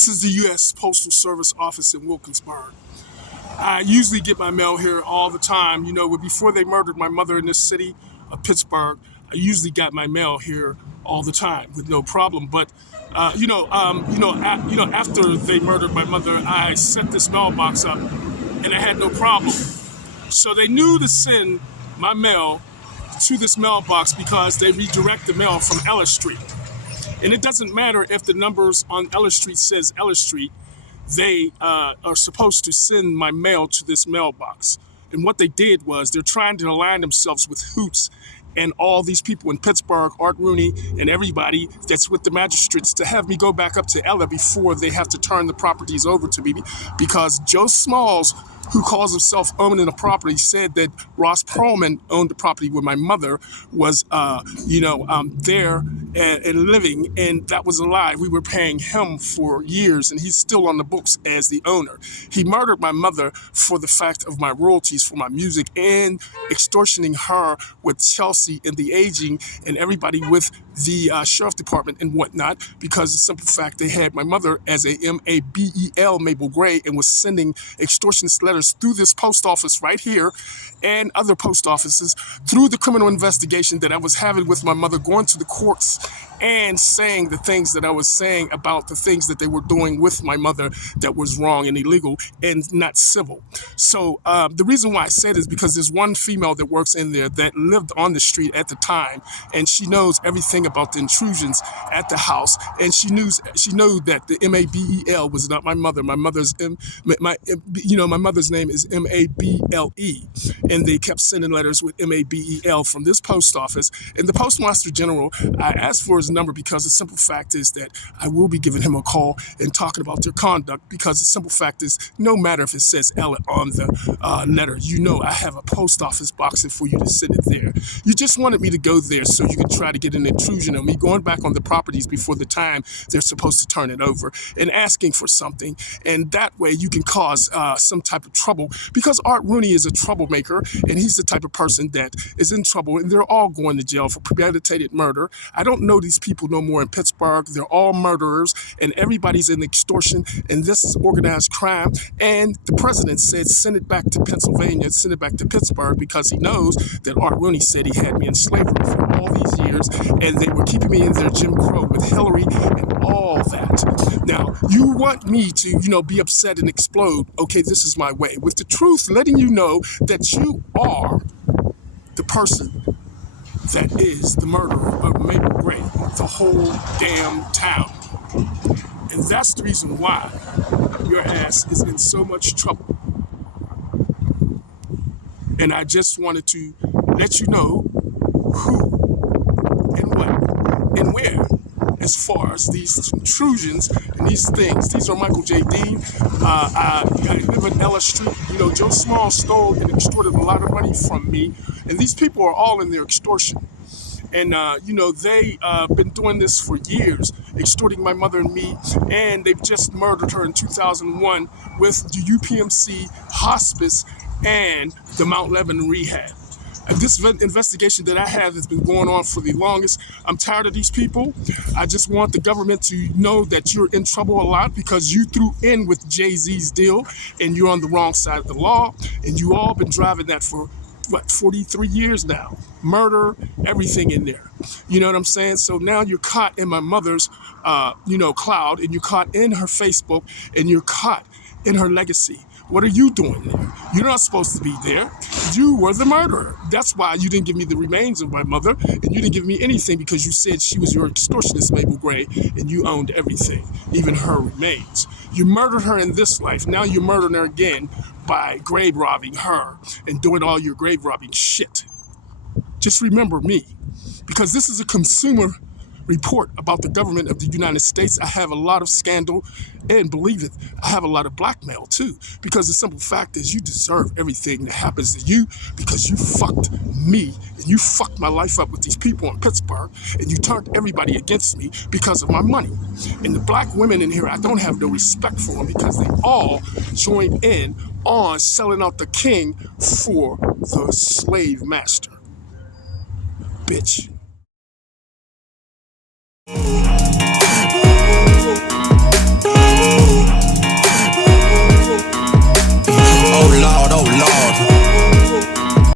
This is the U.S. Postal Service office in Wilkinsburg. I usually get my mail here all the time. Before they murdered my mother in this city of Pittsburgh, I usually got my mail here all the time with no problem. But after they murdered my mother, I set this mailbox up, and I had no problem. So they knew to send my mail to this mailbox because they redirect the mail from Ellis Street. And it doesn't matter if the numbers on Ellis Street says Ellis Street. They are supposed to send my mail to this mailbox. And what they did was they're trying to align themselves with Hoots and all these people in Pittsburgh, Art Rooney, and everybody that's with the magistrates to have me go back up to Ella before they have to turn the properties over to me, because Joe Smalls, who calls himself owning the property, said that Ross Perlman owned the property where my mother was, there and living, and that was a lie. We were paying him for years, and he's still on the books as the owner. He murdered my mother for the fact of my royalties for my music and extortioning her with Chelsea and the aging and everybody with the sheriff department and whatnot, because the simple fact they had my mother as a Mabel, Mable Gray, and was sending extortionist letters through this post office right here and other post offices through the criminal investigation that I was having with my mother, going to the courts and saying the things that I was saying about the things that they were doing with my mother that was wrong and illegal and not civil. So the reason why I said is because there's one female that works in there that lived on the street at the time, and she knows everything about the intrusions at the house, and she knew that the Mabel was not my mother. My mother's my mother's name is Mable, and they kept sending letters with Mabel from this post office. And the Postmaster General, I asked for his number because the simple fact is that I will be giving him a call and talking about their conduct, because the simple fact is no matter if it says Ella on the letter, I have a post office box for you to send it there. You just wanted me to go there so you could try to get an intrusion on me going back on the properties before the time they're supposed to turn it over and asking for something. And that way you can cause some type of trouble, because Art Rooney is a troublemaker, and he's the type of person that is in trouble, and they're all going to jail for premeditated murder. I don't know these people no more in Pittsburgh. They're all murderers, and everybody's in extortion, and this is organized crime. And the president said send it back to Pennsylvania, send it back to Pittsburgh, because he knows that Art Rooney said he had me in slavery for all these years, and they were keeping me in their Jim Crow with Hillary and all that. Now, you want me to, be upset and explode. Okay, this is my way. With the truth letting you know that you are the person that is the murderer of Mable Gray, the whole damn town. And that's the reason why your ass is in so much trouble. And I just wanted to let you know who and what and where, as far as these intrusions and these things. These are Michael J. Dean. I live in Ellis Street. Joe Small stole and extorted a lot of money from me. And these people are all in their extortion. And, they been doing this for years, extorting my mother and me. And they've just murdered her in 2001 with the UPMC hospice and the Mount Lebanon rehab. This investigation that I have has been going on for the longest. I'm tired of these people. I just want the government to know that you're in trouble a lot, because you threw in with Jay-Z's deal, and you're on the wrong side of the law. And you all been driving that for 43 years now. Murder, everything in there. You know what I'm saying? So now you're caught in my mother's, cloud, and you're caught in her Facebook, and you're caught in her legacy. What are you doing there? You're not supposed to be there. You were the murderer. That's why you didn't give me the remains of my mother, and you didn't give me anything, because you said she was your extortionist, Mable Gray, and you owned everything, even her remains. You murdered her in this life. Now you're murdering her again by grave robbing her and doing all your grave robbing shit. Just remember me, because this is a consumer report about the government of the United States. I have a lot of scandal, and believe it, I have a lot of blackmail too, because the simple fact is you deserve everything that happens to you, because you fucked me and you fucked my life up with these people in Pittsburgh, and you turned everybody against me because of my money. And the black women in here, I don't have no respect for them, because they all joined in on selling out the king for the slave master. Bitch.